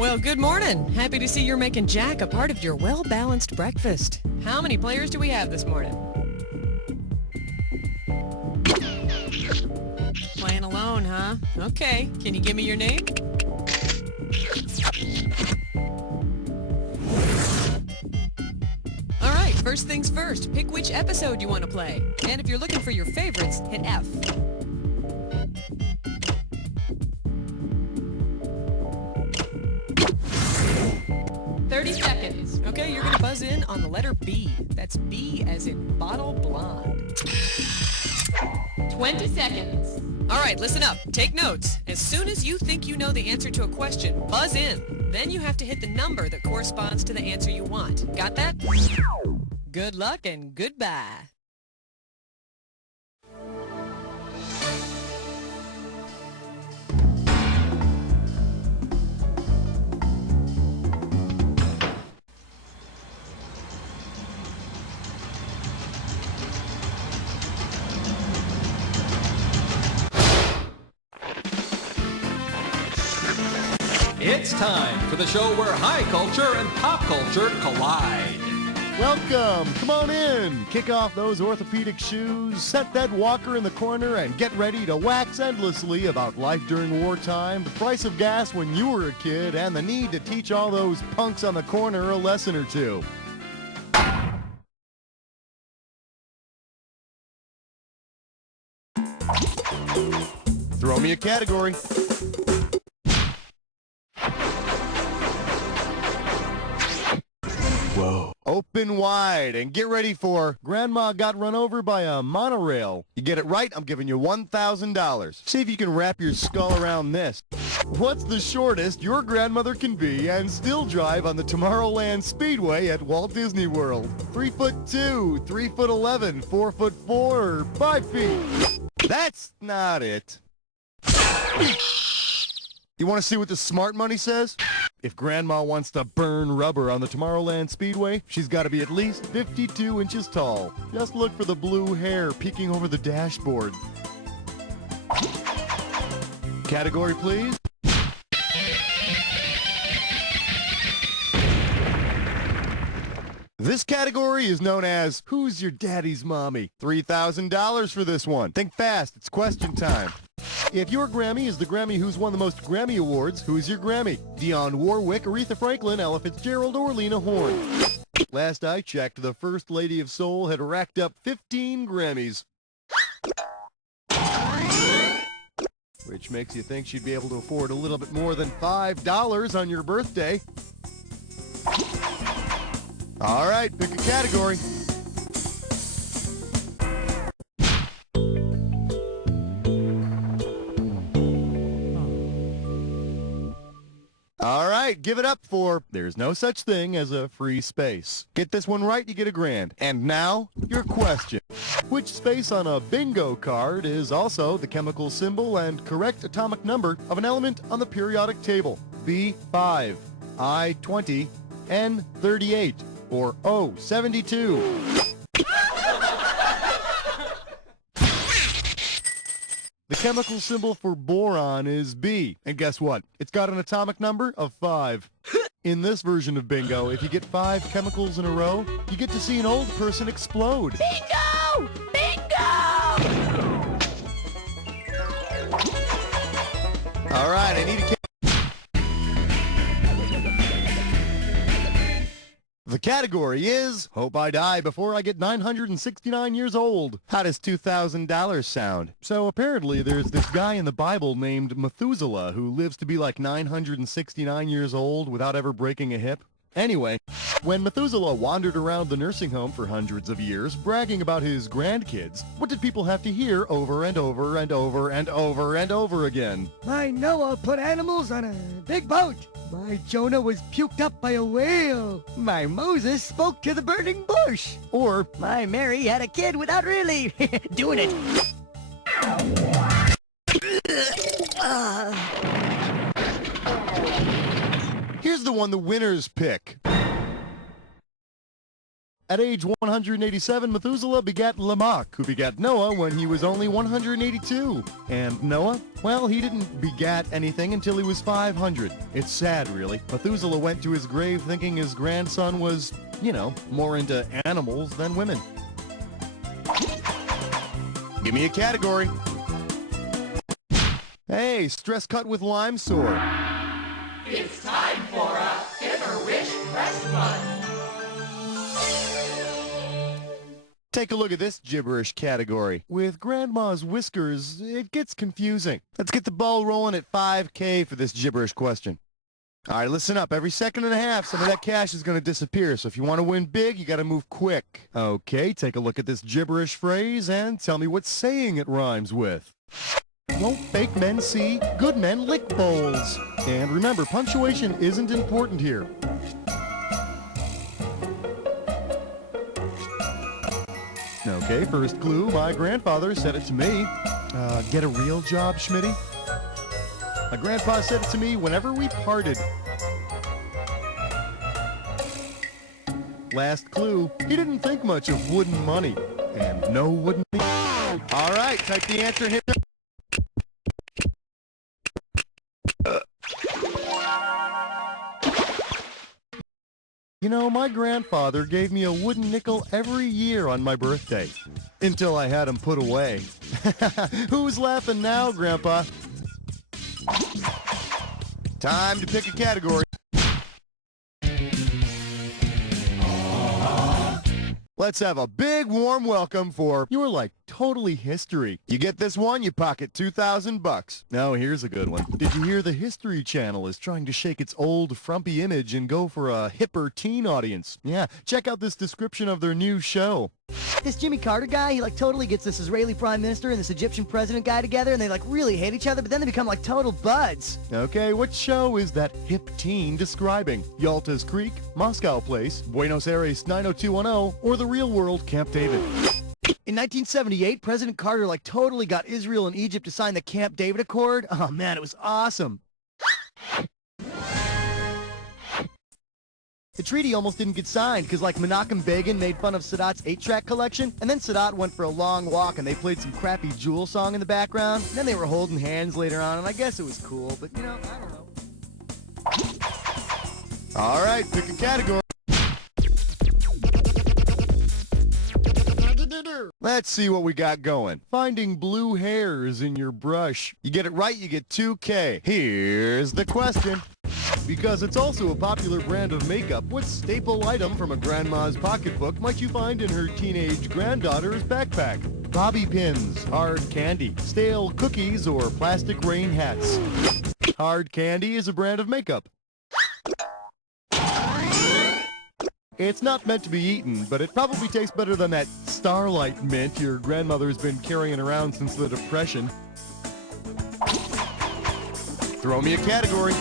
Well, good morning. Happy to see you're making Jack a part of your well-balanced breakfast. How many players do we have this morning? Playing alone, huh? Okay. Can you give me your name? All right, first things first. Pick which episode you want to play. And if you're looking for your favorites, hit F. 30 seconds. Okay, you're gonna buzz in on the letter B. That's B as in bottle blonde. 20 seconds. All right, listen up. Take notes. As soon as you think you know the answer to a question, buzz in. Then you have to hit the number that corresponds to the answer you want. Got that? Good luck and goodbye. It's time for the show where high culture and pop culture collide. Welcome. Come on in. Kick off those orthopedic shoes, set that walker in the corner, and get ready to wax endlessly about life during wartime, the price of gas when you were a kid, and the need to teach all those punks on the corner a lesson or two. Throw me a category. Whoa. Open wide and get ready for Grandma Got Run Over by a Monorail. You get it right, I'm giving you $1,000. See if you can wrap your skull around this. What's the shortest your grandmother can be and still drive on the Tomorrowland Speedway at Walt Disney World? 3'2", 3'11", 4'4", or 5 feet? That's not it. You want to see what the smart money says? If Grandma wants to burn rubber on the Tomorrowland Speedway, she's got to be at least 52 inches tall. Just look for the blue hair peeking over the dashboard. Category, please. This category is known as Who's Your Daddy's Mommy? $3,000 for this one. Think fast, it's question time. If your Grammy is the Grammy who's won the most Grammy Awards, who's your Grammy? Dionne Warwick, Aretha Franklin, Ella Fitzgerald, or Lena Horne? Last I checked, the First Lady of Soul had racked up 15 Grammys. Which makes you think she'd be able to afford a little bit more than $5 on your birthday. All right, pick a category. All right, give it up for There's No Such Thing as a Free Space. Get this one right, you get $1,000. And now, your question. Which space on a bingo card is also the chemical symbol and correct atomic number of an element on the periodic table? B5, I20, N38, or O72? The chemical symbol for boron is B. And guess what? It's got an atomic number of 5. In this version of bingo, if you get 5 chemicals in a row, you get to see an old person explode. Bingo! Bingo! All right, I need a The category is Hope I Die Before I Get 969 Years Old. How does $2,000 sound? So apparently there's this guy in the Bible named Methuselah who lives to be like 969 years old without ever breaking a hip. Anyway, when Methuselah wandered around the nursing home for hundreds of years, bragging about his grandkids, what did people have to hear over and over and over and over and over again? My Noah put animals on a big boat. My Jonah was puked up by a whale. My Moses spoke to the burning bush. Or, my Mary had a kid without really doing it. here's the one the winners pick. At age 187, Methuselah begat Lamech, who begat Noah when he was only 182. And Noah? Well, he didn't begat anything until he was 500. It's sad, really. Methuselah went to his grave thinking his grandson was, you know, more into animals than women. Give me a category. Hey, stress cut with lime sore. It's time for a hit or wish press button. Take a look at this gibberish category. With Grandma's whiskers, it gets confusing. Let's get the ball rolling at 5K for this gibberish question. All right, listen up. Every second and a half, some of that cash is going to disappear. So if you want to win big, you got to move quick. Okay, take a look at this gibberish phrase and tell me what saying it rhymes with. Won't fake men see, good men lick bowls. And remember, punctuation isn't important here. Okay, first clue. My grandfather said it to me. Get a real job, Schmitty? My grandpa said it to me whenever we parted. Last clue. He didn't think much of wooden money. And no wooden money. All right, type the answer here. You know, my grandfather gave me a wooden nickel every year on my birthday. Until I had him put away. Who's laughing now, Grandpa? Time to pick a category. Let's have a big warm welcome for You're Like Totally History. You get this one, you pocket $2,000. Now here's a good one. Did you hear the History Channel is trying to shake its old frumpy image and go for a hipper teen audience? Yeah, check out this description of their new show. This Jimmy Carter guy, he like totally gets this Israeli prime minister and this Egyptian president guy together, and they like really hate each other, but then they become like total buds. Okay, what show is that hip teen describing? Yalta's Creek, Moscow Place, Buenos Aires 90210, or the real world Camp David? In 1978, President Carter like totally got Israel and Egypt to sign the Camp David Accord. Oh man, it was awesome. The treaty almost didn't get signed because like Menachem Begin made fun of Sadat's 8-track collection, and then Sadat went for a long walk and they played some crappy Jewel song in the background. And then they were holding hands later on, and I guess it was cool, but you know, I don't know. All right, pick a category. Let's see what we got going. Finding blue hairs in your brush. You get it right, you get 2K. Here's the question. Because it's also a popular brand of makeup, what staple item from a grandma's pocketbook might you find in her teenage granddaughter's backpack? Bobby pins, hard candy, stale cookies, or plastic rain hats? Hard candy is a brand of makeup. It's not meant to be eaten, but it probably tastes better than that Starlight mint your grandmother's been carrying around since the Depression. Throw me a category.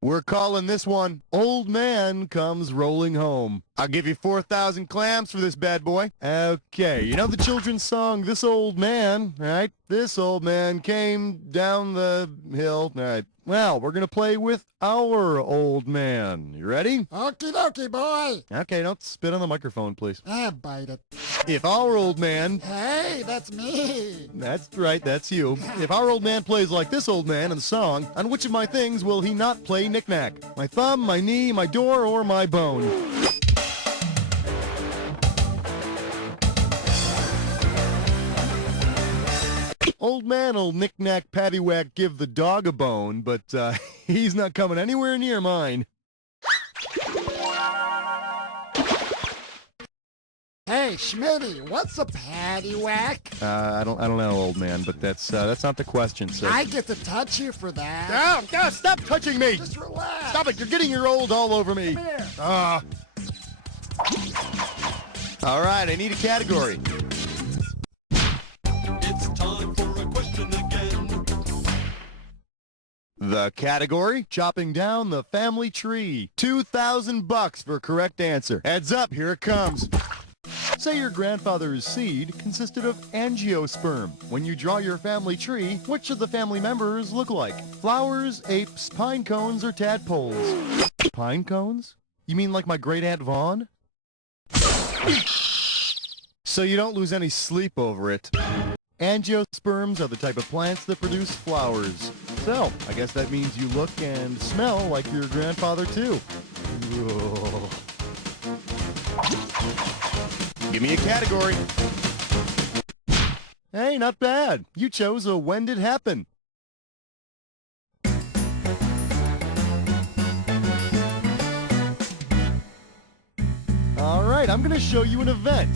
We're calling this one, Old Man Comes Rolling Home. I'll give you 4,000 clams for this bad boy. Okay, you know the children's song, This Old Man, right? This old man came down the hill. All right, well, we're going to play with our old man. You ready? Okie dokie, boy. Okay, don't spit on the microphone, please. Bite it. If our old man... Hey, that's me. That's right, that's you. If our old man plays like this old man in the song, on which of my things will he not play knick-knack? My thumb, my knee, my door, or my bone? Old man'll knick-knack, paddywhack, give the dog a bone, but he's not coming anywhere near mine. Hey, Schmitty, what's a paddywhack? I don't know, old man, but that's not the question, sir. I get to touch you for that. Stop touching me! Just relax. Stop it! You're getting your old all over me. Come here. All right, I need a category. It's time for a question again. The category? Chopping down the family tree. $2,000 for correct answer. Heads up, here it comes. Say your grandfather's seed consisted of angiosperm. When you draw your family tree, which should the family members look like? Flowers, apes, pine cones, or tadpoles? Pine cones? You mean like my great-aunt Vaughn? So you don't lose any sleep over it. Angiosperms are the type of plants that produce flowers. So, I guess that means you look and smell like your grandfather too. Ugh. Give me a category. Hey, not bad. You chose a when did happen. All right, I'm going to show you an event.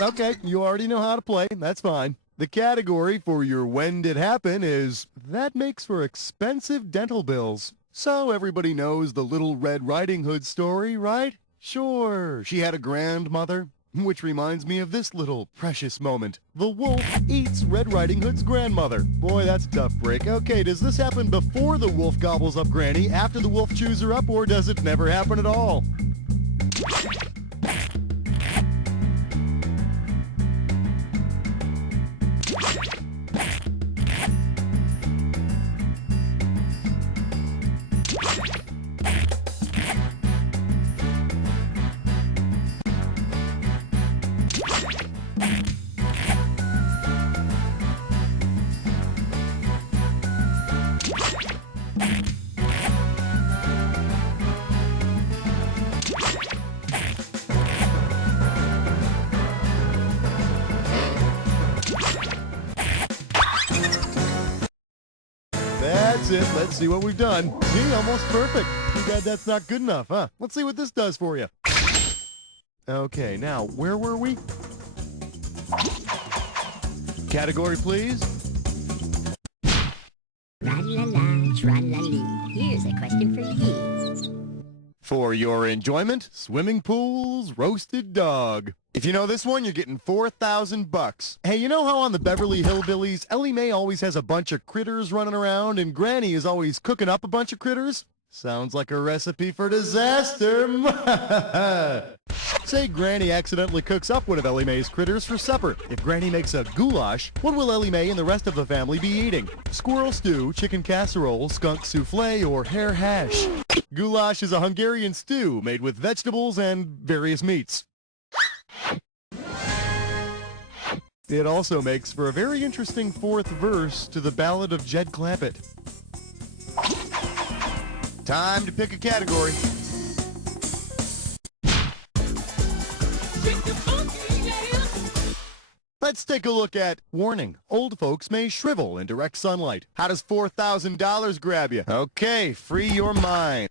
Okay, you already know how to play. That's fine. The category for your when did happen is that makes for expensive dental bills. So everybody knows the Little Red Riding Hood story, right? Sure, she had a grandmother. Which reminds me of this little precious moment. The wolf eats Red Riding Hood's grandmother. Boy, that's a tough break. Okay, does this happen before the wolf gobbles up Granny, after the wolf chews her up, or does it never happen at all? That's it. Let's see what we've done. Gee, almost perfect. Too bad that's not good enough, huh? Let's see what this does for you. Okay, now, where were we? Category, please. Tra-la-la, tra-la-lee. Here's a question for you. For your enjoyment, swimming pools, roasted dog. If you know this one, you're getting $4,000. Hey, you know how on the Beverly Hillbillies, Ellie Mae always has a bunch of critters running around and Granny is always cooking up a bunch of critters? Sounds like a recipe for disaster. Say Granny accidentally cooks up one of Ellie Mae's critters for supper. If Granny makes a goulash, what will Ellie Mae and the rest of the family be eating? Squirrel stew, chicken casserole, skunk souffle, or hare hash? Goulash is a Hungarian stew made with vegetables and various meats. It also makes for a very interesting fourth verse to the Ballad of Jed Clampett. Time to pick a category. Let's take a look at warning. Old folks may shrivel in direct sunlight. How does $4,000 grab you? Okay, free your mind.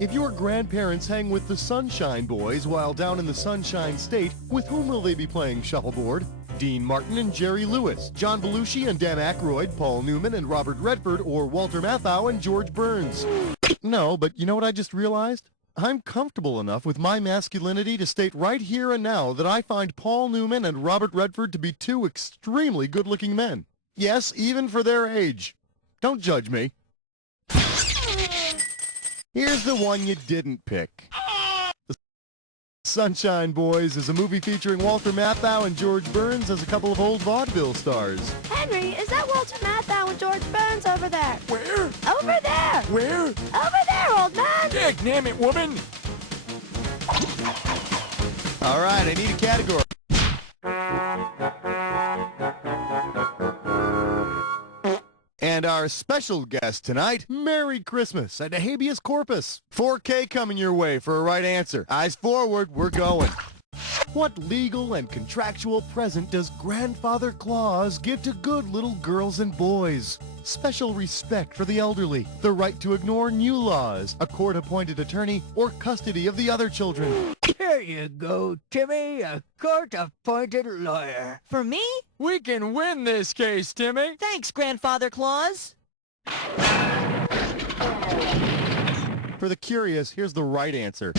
If your grandparents hang with the Sunshine Boys while down in the Sunshine State, with whom will they be playing shuffleboard? Dean Martin and Jerry Lewis, John Belushi and Dan Aykroyd, Paul Newman and Robert Redford, or Walter Matthau and George Burns? No, but you know what I just realized? I'm comfortable enough with my masculinity to state right here and now that I find Paul Newman and Robert Redford to be two extremely good-looking men. Yes, even for their age. Don't judge me. Here's the one you didn't pick. The Sunshine Boys is a movie featuring Walter Matthau and George Burns as a couple of old vaudeville stars. Henry, is that Walter Matthau and George Burns over there? Where? Over there! Where? Over there, old man! Damn it, woman! All right, I need a category. And our special guest tonight, Merry Christmas and a habeas corpus. 4K coming your way for a right answer. Eyes forward, we're going. What legal and contractual present does Grandfather Claus give to good little girls and boys? Special respect for the elderly, the right to ignore new laws, a court-appointed attorney, or custody of the other children. Here you go, Timmy, a court-appointed lawyer. For me? We can win this case, Timmy. Thanks, Grandfather Claus. For the curious, here's the right answer.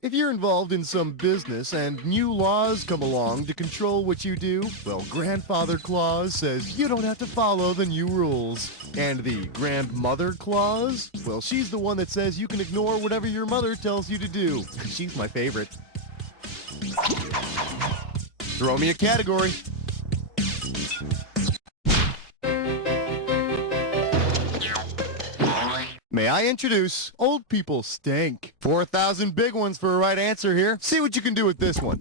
If you're involved in some business and new laws come along to control what you do, well, Grandfather Claus says you don't have to follow the new rules. And the Grandmother Claus? Well, she's the one that says you can ignore whatever your mother tells you to do. She's my favorite. Throw me a category. May I introduce Old People Stink? 4,000 big ones for a right answer here. See what you can do with this one.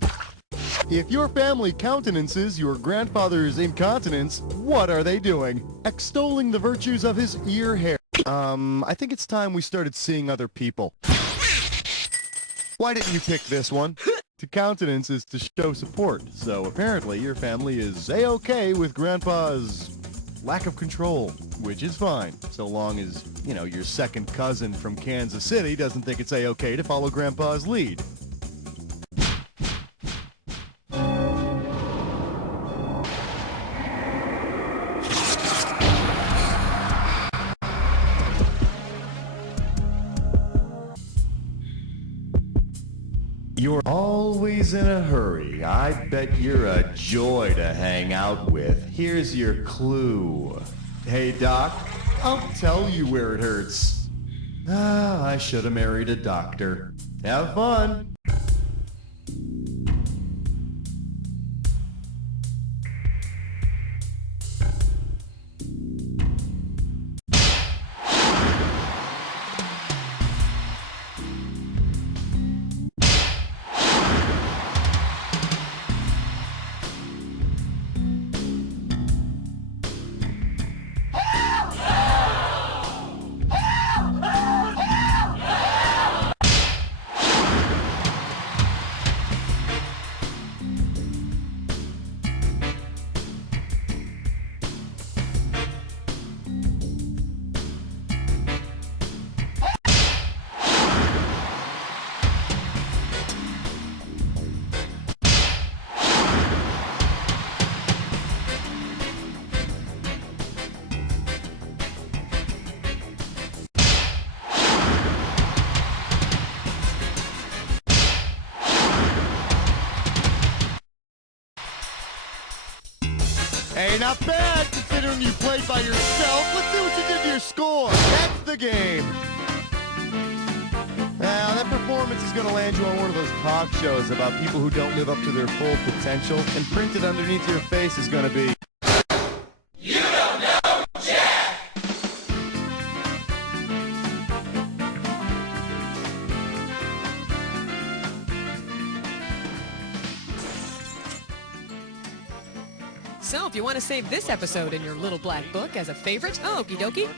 If your family countenances your grandfather's incontinence, what are they doing? Extolling the virtues of his ear hair. I think it's time we started seeing other people. Why didn't you pick this one? To countenance is to show support, so apparently your family is A-okay with Grandpa's lack of control, which is fine, so long as, you know, your second cousin from Kansas City doesn't think it's A-okay to follow Grandpa's lead. You're always in a hurry. I bet you're a joy to hang out with. Here's your clue. Hey, Doc, I'll tell you where it hurts. I should have married a doctor. Have fun. Hey, not bad, considering you played by yourself. Let's see what you did to your score. That's the game. Now, that performance is going to land you on one of those talk shows about people who don't live up to their full potential, and printed underneath your face is going to be, You don't know Jack! So if you want to save this episode in your little black book as a favorite, okie dokie.